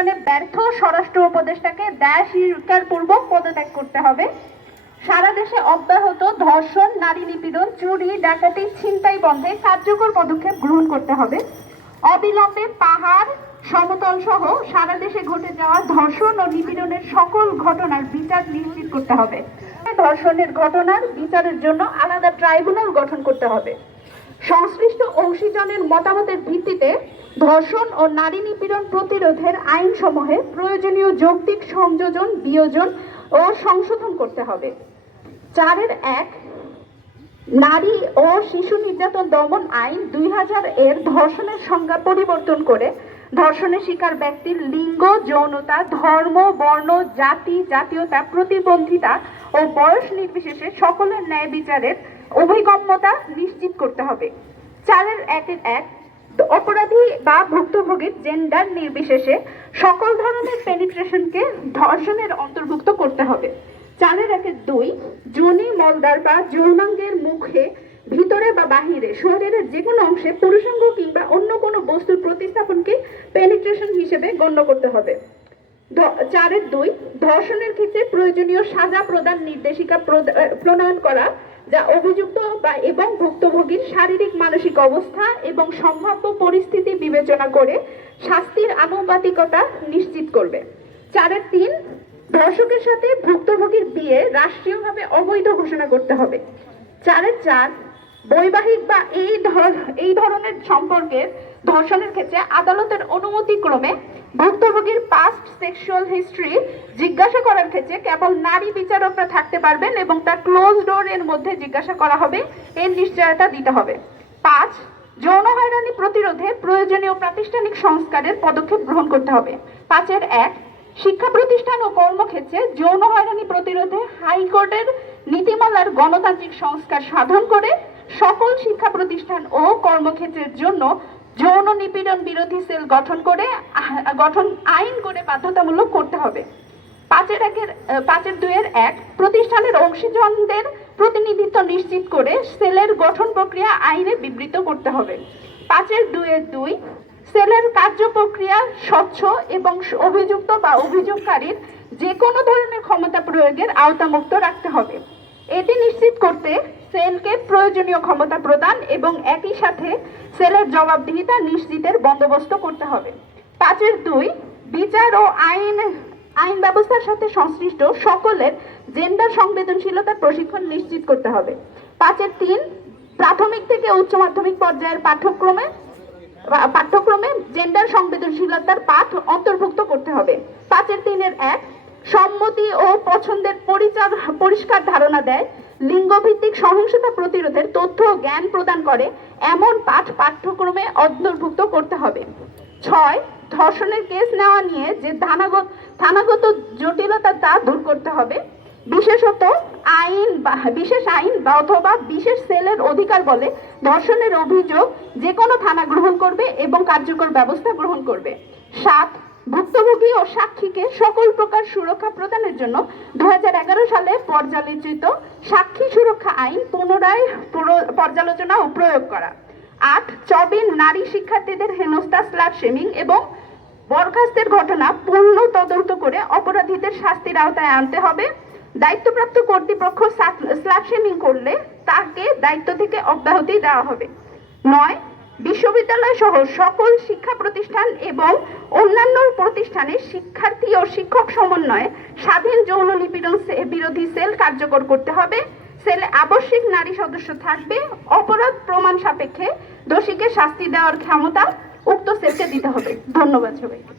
প্রদানে ব্যর্থ স্বরাষ্ট্র উপদেষ্টাকে দায় স্বীকারপূর্বক পদত্যাগ করতে হবে। সারা দেশে অব্যাহত ধর্ষণ, নারী নিপীড়ন, চুরি, ডাকাতি, ছিনতাই বন্ধে কার্যকর পদক্ষেপ গ্রহণ করতে হবে। অবিলম্বে পাহাড়, সমতল সহ সারা দেশে ঘটে যাওয়া ধর্ষণ ও নিপীড়নের সকল ঘটনার বিচার নিশ্চিত করতে হবে। ধর্ষণের ঘটনার বিচারের জন্য আলাদা ট্রাইব্যুনাল গঠন করতে হবে। সংশ্লিষ্ট অংশীজনের মতামতের ভিত্তিতে ধর্ষণ ও নারী নিপীড়ন প্রতিরোধের আইনসমূহে প্রয়োজনীয় যৌক্তিক সংযোজন, বিয়োজন ও সংশোধন করতে হবে। 4-1 নারী ও শিশু নির্যাতন দমন আইন 2000 এর ধর্ষণের সংজ্ঞা পরিবর্তন করে ধর্ষণের শিকার ব্যক্তির লিঙ্গ, যৌনতা, ধর্ম, বর্ণ, জাতি, জাতীয়তা, প্রতিবন্ধিতা ও বয়স নির্বিশেষে সকলের ন্যায় বিচারের অভিগম্যতা নিশ্চিত করতে হবে। 4-1 অপরাধী বা ভুক্তভোগীর জেন্ডার নির্বিশেষে সকল ধরনের পেনিট্রেশনকে ধর্ষণের অন্তর্ভুক্ত করতে হবে। 4-2 যোনি, মলদ্বার বা যৌনাঙ্গের মুখে, ভিতরে বা বাহিরে শরীরের যে কোনো অংশে পুরুষাঙ্গ কিংবা অন্য কোনো বস্তুর প্রতিস্থাপনকে পেনিট্রেশন হিসেবে গণ্য করতে হবে। 4-2 ধর্ষণের ক্ষেত্রে প্রয়োজনীয় সাজা প্রদান নির্দেশিকা প্রণয়ন করা, যা অভিযুক্ত এবং ভুক্তভোগীর শারীরিক মানসিক অবস্থা এবং সম্ভাব্য পরিস্থিতি বিবেচনা করে শাস্তির আনুপাতিকতা নিশ্চিত করবে। 4-3 ধর্ষকের সাথে ভুক্তভোগীর বিয়ে রাষ্ট্রীয়ভাবে অবৈধ ঘোষণা করতে হবে। 4-4 বৈবাহিক বা এই ধরনের সম্পর্কের ধর্ষণের ক্ষেত্রে আদালতের অনুমতিক্রমে ভুক্তভোগীর পাস্ট সেক্সুয়াল হিস্ট্রি জিজ্ঞাসা করার ক্ষেত্রে কেবল নারী বিচারকরা থাকতে পারবেন এবং তা ক্লোজ ডোরের মধ্যে জিজ্ঞাসা করা হবে, এর নিশ্চয়তা দিতে হবে। 5 যৌন হয়রানি প্রতিরোধে প্রয়োজনীয় প্রাতিষ্ঠানিক সংস্কারের পদক্ষেপ গ্রহণ করতে হবে। 5-1 শিক্ষা প্রতিষ্ঠান ও কর্মক্ষেত্রে যৌন হয়রানি প্রতিরোধে হাইকোর্টের নীতিমালার গণতান্ত্রিক সংস্কার সাধন করে সকল শিক্ষা প্রতিষ্ঠান ও কর্মক্ষেত্রের জন্য যৌন নিপীড়ন বিরোধী সেল গঠন আইন করে বাধ্যতামূলক করতে হবে। 5-2 প্রতিষ্ঠানের অংশীজনদের প্রতিনিধিত্ব নিশ্চিত করে সেলের গঠন প্রক্রিয়া আইনে বিবৃত করতে হবে। 5-2 সেলের কার্য প্রক্রিয়া স্বচ্ছ এবং অভিযুক্ত বা অভিযোগকারীর যে কোনো ধরনের ক্ষমতা প্রয়োগের আওতামুক্ত রাখতে হবে। এটি নিশ্চিত করতে সেলকে প্রয়োজনীয় ক্ষমতা প্রদান এবং একই সাথে সেলের জবাবদিহিতা নিশ্চিতের বন্দোবস্ত করতে হবে। 5-2 বিচার ও আইন ব্যবস্থার সাথে সংশ্লিষ্ট সকলের জেন্ডার সংবেদনশীলতার প্রশিক্ষণ নিশ্চিত করতে হবে। 5-3 প্রাথমিক থেকে উচ্চ মাধ্যমিক পর্যায়ের পাঠ্যক্রমে জেন্ডার সংবেদনশীলতার পাঠ অন্তর্ভুক্ত করতে হবে। 5-3-1 সম্মতি ও পছন্দের পরিষ্কার ধারণা দেয়, লিঙ্গভিত্তিক সহিংসতা প্রতিরোধের তথ্য ও জ্ঞান প্রদান করে এমন পাঠ পাঠ্যক্রমে অন্তর্ভুক্ত করতে হবে। 6 ধর্ষণের কেস নেওয়া নিয়ে যে থানাগত জটিলতা তা দূর করতে হবে। বিশেষ আইন অথবা বিশেষ সেলের অধিকার বলে ধর্ষণের অভিযোগ যে কোনো থানা গ্রহণ করবে এবং কার্যকর ব্যবস্থা গ্রহণ করবে। 7 ভুক্তভোগী ও সাক্ষীকে সকল প্রকার সুরক্ষা প্রদানের জন্য 2011 সালে পর্যালোচিত সাক্ষী সুরক্ষা আইন পুনরায় পর্যালোচনা ও প্রয়োগ করা। 8 চবিন নারী শিক্ষার্থীদের হেনস্থা, স্ল্যাপ শেমিং এবং বরখাস্তের ঘটনা পূর্ণ তদন্ত করে অপরাধীদের শাস্তির আওতায় আনতে হবে। দায়িত্বপ্রাপ্ত কর্তৃপক্ষ স্ল্যাপ শেমিং করলে তাকে দায়িত্ব থেকে অব্যাহতি দেওয়া হবে। 9 বিশ্ববিদ্যালয় সহ সকল শিক্ষা প্রতিষ্ঠান এবং অন্যান্য প্রতিষ্ঠানে শিক্ষার্থী ও শিক্ষক সমন্বয়ে স্বাধীন যৌন নিপীড়ন বিরোধী সেল কার্যকর করতে হবে। সেলে আবশ্যিক নারী সদস্য থাকবে। অপরাধ প্রমাণ সাপেক্ষে দোষীকে শাস্তি দেওয়ার ক্ষমতা উক্ত সেলকে দিতে হবে। ধন্যবাদ সবাইকে।